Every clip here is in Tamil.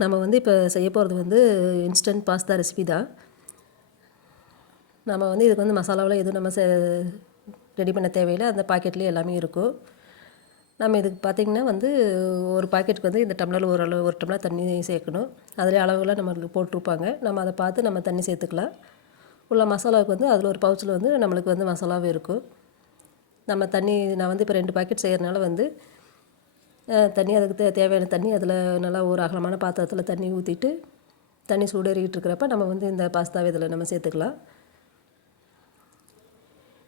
நம்ம வந்து இப்போ செய்ய போகிறது வந்து இன்ஸ்டன்ட் பாஸ்தா ரெசிபி தான். நம்ம வந்து இதுக்கு வந்து மசாலாவெலாம் எதுவும் நம்ம ரெடி பண்ண தேவையில்லை. அந்த பாக்கெட்லேயே எல்லாமே இருக்கும். நம்ம இதுக்கு பார்த்திங்கன்னா வந்து ஒரு பாக்கெட்டுக்கு வந்து இந்த டம்ளர் ஒரு அளவு ஒரு டம்ளர் தண்ணி சேர்க்கணும். அதில் அளவுலாம் நம்மளுக்கு போட்டிருப்பாங்க. நம்ம அதை பார்த்து நம்ம தண்ணி சேர்த்துக்கலாம். உள்ள மசாலாவுக்கு வந்து அதில் ஒரு பவுச்சில் வந்து நம்மளுக்கு வந்து மசாலாவும் இருக்கும். நம்ம தண்ணி நான் வந்து இப்போ ரெண்டு பாக்கெட் செய்கிறனால வந்து தண்ணி அதுக்கு தே தேவையான தண்ணி அதில் நல்லா ஒரு அகலமான பாத்திரத்தில் தண்ணி ஊற்றிட்டு தண்ணி சூடேறிக்கிட்டு இருக்கிறப்ப நம்ம வந்து இந்த பாஸ்தாவை இதில் நம்ம சேர்த்துக்கலாம்.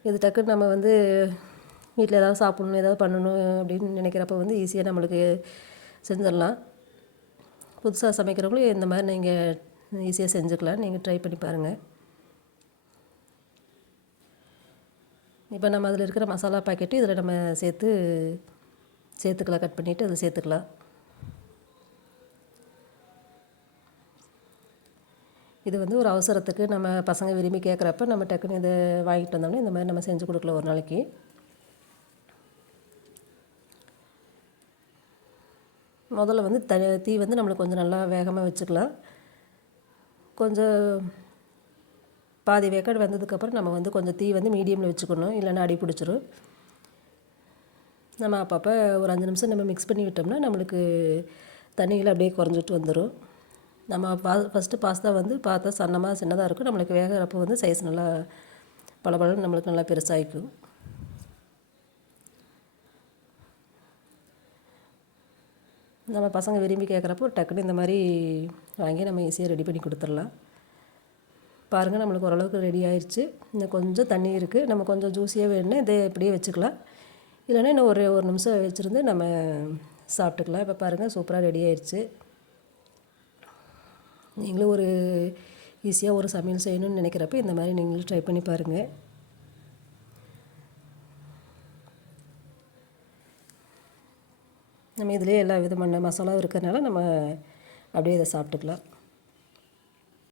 இது டக்குன்னு நம்ம வந்து வீட்டில் ஏதாவது சாப்பிட்ணும் ஏதாவது பண்ணணும் அப்படின்னு நினைக்கிறப்ப வந்து ஈஸியாக நம்மளுக்கு செஞ்சிடலாம். புதுசாக சமைக்கிறவங்களும் இந்த மாதிரி நீங்கள் ஈஸியாக செஞ்சுக்கலாம். நீங்கள் ட்ரை பண்ணி பாருங்கள் இப்போ நம்ம அதில் இருக்கிற மசாலா பாக்கெட்டு இதில் நம்ம சேர்த்து சேர்த்துக்கலாம் கட் பண்ணிவிட்டு அதை சேர்த்துக்கலாம். இது வந்து ஒரு அவசரத்துக்கு நம்ம பசங்க விரும்பி கேட்குறப்ப நம்ம டக்குன்னு இதை வாங்கிட்டு வந்தோம்னா இந்த மாதிரி நம்ம செஞ்சு கொடுக்கலாம் ஒரு நாளைக்கு. முதல்ல வந்து த தீ வந்து நம்மளுக்கு கொஞ்சம் நல்லா வேகமாக வச்சுக்கலாம். கொஞ்சம் பாதி வேக்காடு வந்ததுக்கப்புறம் நம்ம வந்து கொஞ்சம் தீ வந்து மீடியமில் வச்சுக்கணும் இல்லைன்னா அடி பிடிச்சிரும். நம்ம அப்பப்போ ஒரு அஞ்சு நிமிஷம் நம்ம மிக்ஸ் பண்ணி விட்டோம்னா நம்மளுக்கு தண்ணியில் அப்படியே குறைஞ்சிட்டு வந்துடும் நம்ம பா ஃபஸ்ட்டு பாஸ்தா வந்து பார்த்தா சன்னமாக சின்னதாக இருக்கும். நம்மளுக்கு வேகிறப்போ வந்து சைஸ் நல்லா பளபளன்னு நம்மளுக்கு நல்லா பெருசாகிக்கும் நம்ம பசங்க விரும்பி கேட்குறப்போ டக்குன்னு இந்த மாதிரி வாங்கி நம்ம ஈஸியாக ரெடி பண்ணி கொடுத்துடலாம். பாருங்கள் நம்மளுக்கு ஓரளவுக்கு ரெடி ஆயிடுச்சு இன்னும் கொஞ்சம் தண்ணி இருக்குது நம்ம கொஞ்சம் ஜூஸியாக வேணும்னா இதை இப்படியே வச்சுக்கலாம். இல்லைன்னா இன்னும் ஒரு ஒரு நிமிஷம் வச்சுருந்து நம்ம சாப்பிட்டுக்கலாம். இப்போ பாருங்கள் சூப்பராக ரெடி ஆயிடுச்சு நீங்களும் ஒரு ஈஸியாக ஒரு சமையல் செய்யணும்னு நினைக்கிறப்ப இந்த மாதிரி நீங்களும் ட்ரை பண்ணி பாருங்கள் நம்ம இதிலே எல்லா விதமான மசாலாவும் இருக்கிறதுனால நம்ம அப்படியே இதை சாப்பிட்டுக்கலாம்.